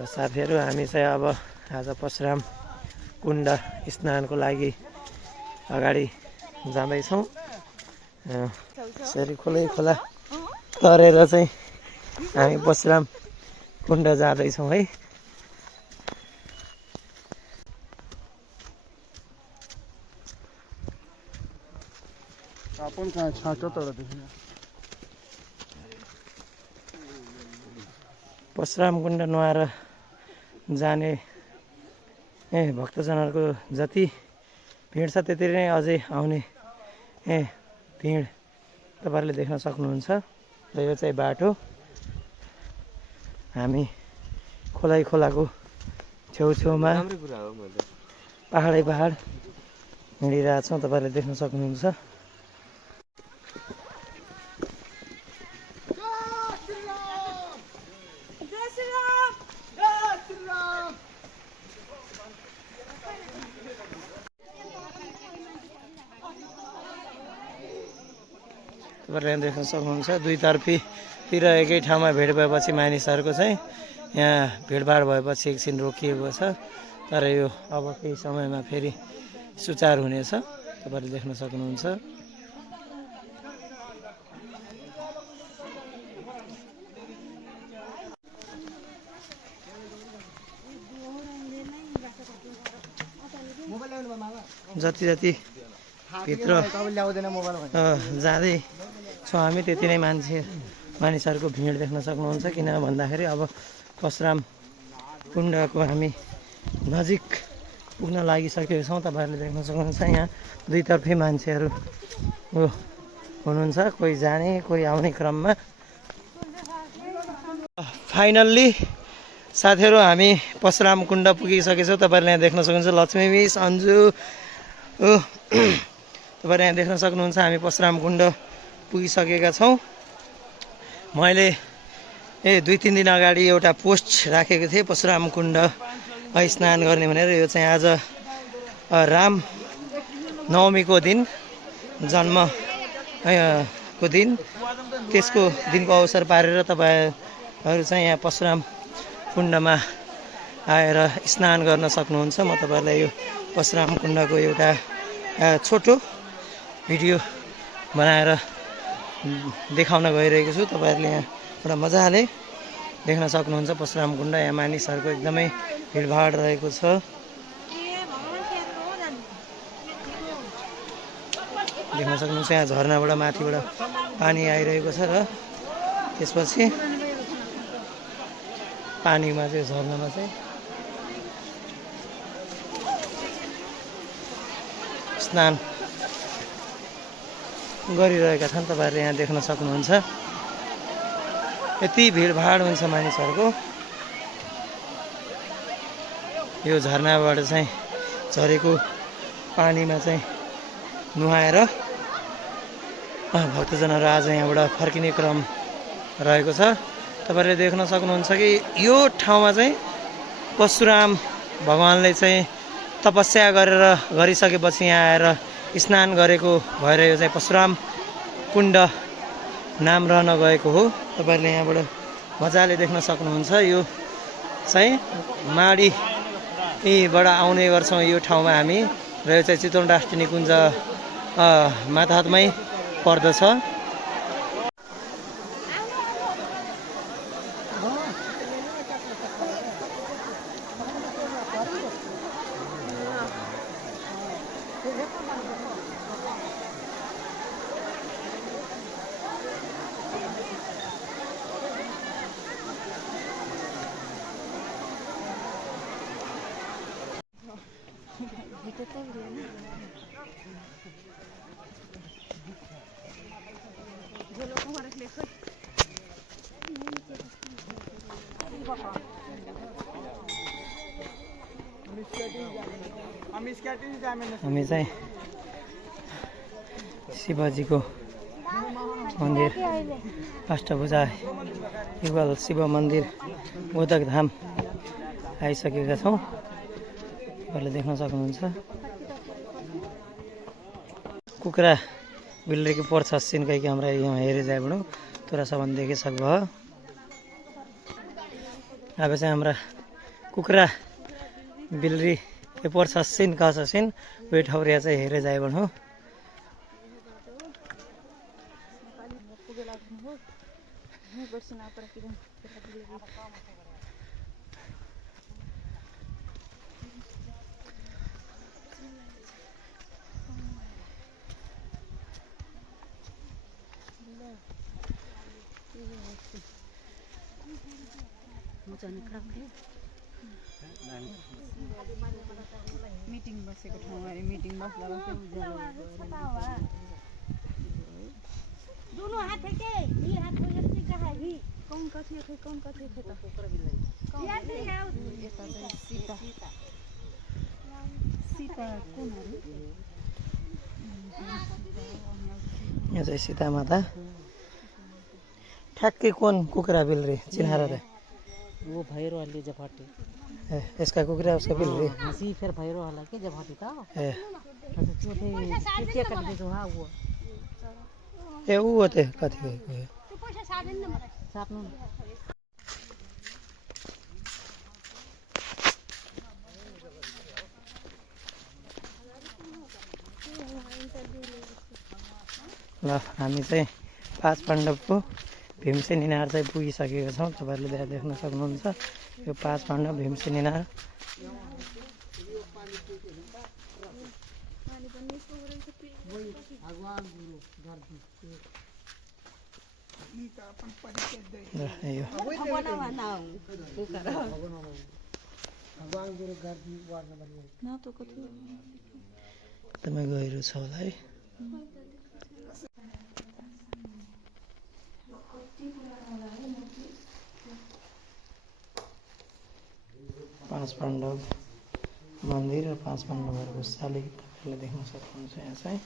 र साथीहरू हामी चाहिँ अब आज परशुराम कुण्ड स्नानको लागि अगाडि जाँदैछौँ। यसरी खोलै खोला तरेर चाहिँ हामी परशुराम कुण्ड जाँदैछौँ है। परशुराम कुण्ड नुहाएर जाने भक्तजनहरूको जति भिड छ त्यति नै अझै आउने भिड तपाईँहरूले देख्न सक्नुहुन्छ। र यो चाहिँ बाटो हामी खोलाको छेउछेउमा पहाडै पहाड हिँडिरहेछौँ, तपाईँहरूले देख्न सक्नुहुन्छ। तपाईँहरूले देख्न सक्नुहुन्छ दुईतर्फीतिर एकै ठाउँमा भेट भएपछि मानिसहरूको चाहिँ यहाँ भिडभाड भएपछि एकछिन रोकिएको छ। तर यो अब केही समयमा फेरि सुचारू हुनेछ, तपाईँहरूले देख्न सक्नुहुन्छ। जति जति भित्र जाँदै छौँ हामी त्यति नै मानिसहरूको भिड देख्न सक्नुहुन्छ। किन भन्दाखेरि अब परशुराम कुण्डको हामी नजिक पुग्न लागिसकेका छौँ। तपाईँहरूले देख्न सक्नुहुन्छ यहाँ दुईतर्फी मान्छेहरू हुनुहुन्छ, कोही जाने कोही आउने क्रममा। फाइनल्ली साथीहरू हामी परशुराम कुण्ड पुगिसकेछौँ। तपाईँहरूले यहाँ देख्न सक्नुहुन्छ लक्ष्मी मिस अन्जु तपाईँहरू यहाँ देख्न सक्नुहुन्छ हामी परशुराम कुण्ड पुगिसकेका छौँ। मैले 2-3 दिन अगाडि एउटा पोस्ट राखेको थिएँ परशुराम कुण्ड स्नान गर्ने भनेर। यो चाहिँ आज राम नवमीको दिन, जन्मको दिन, त्यसको दिनको अवसर पारेर तपाईँहरू चाहिँ यहाँ परशुराम कुण्डमा आएर स्नान गर्न सक्नुहुन्छ। म तपाईँहरूलाई यो परशुराम कुण्डको एउटा छोटो भिडियो बनाएर देखाउन गइरहेको छु। तपाईँहरूले यहाँ एउटा मजाले देख्न सक्नुहुन्छ परशुराम कुण्ड। यहाँ मानिसहरूको एकदमै भिडभाड रहेको छ। देख्न सक्नुहुन्छ यहाँ झरनाबाट माथिबाट पानी आइरहेको छ र त्यसपछि पानीमा चाहिँ झरनामा चाहिँ स्नान गरिरहेका छन्। तपाईँहरूले यहाँ देख्न सक्नुहुन्छ यति भिडभाड हुन्छ मानिसहरूको। यो झरनाबाट चाहिँ झरेको पानीमा चाहिँ नुहाएर भक्तजनहरू आज यहाँबाट फर्किने क्रम रहेको छ। तपाईँहरूले देख्न सक्नुहुन्छ कि यो ठाउँमा चाहिँ परशुराम भगवानले चाहिँ तपस्या गरिसकेपछि यहाँ आएर स्नान गरेको भएर यो चाहिँ परशुराम कुण्ड नाम रहन गएको हो। तपाईँहरूले यहाँबाट मजाले देख्न सक्नुहुन्छ। यो चाहिँ माडीबाट आउने गर्छौँ यो ठाउँमा हामी, र यो चाहिँ चितवन राष्ट्रिय निकुञ्ज मातहतमै पर्दछ। हामी चाहिँ शिवजीको मन्दिर अष्टभुजा युगल शिव मन्दिर मोदक धाम आइसकेका छौँ। तपाईँले देख्न सक्नुहुन्छ कुखुरा बिल्ली के पर्छ सीन कहीं हमरा यहाँ हेरे जाए बड़ो तोरा सब देखे सकब। अब चाहिँ हाम्रा कुखुरा बिल्री ये पर्छ सिन कस सिन वेट हौरिया चाहिँ हेरे जाए भनौँ मिटिङ बसेको ठाउँमा मिटिङ बस्दा दोनों हाथ है के ये हाथ हो जैसे का है भी कौन कथी है कौन कथी है तो यार नहीं है सीता सीता कौन है यो चाहिँ सीता माता ठ्याक्कै कोन कुखुरा बिल्री चिनाएर रे वो भैरो वाली जफाटी ए यसका कुखुरा उसका बिल्री सी फिर भैरो वाला के जफाटी था ए छोटे के कर दे तो हां वो ए ऊ हो त्यो कति साथ में ल हामी चाहिँ 5 पाण्डवको भीमसेन इनार चाहिँ पुगिसकेका छौँ तपाईँहरूले त्यहाँ देख्न सक्नुहुन्छ यो 5 पाण्डव भीमसेन इनार यो एकदमै गहिरो छ होला है पाँच पाण्डव मन्दिर र 5 पाण्डवहरूको शालिग तपाईँहरूले देख्न सक्नुहुन्छ यहाँ चाहिँ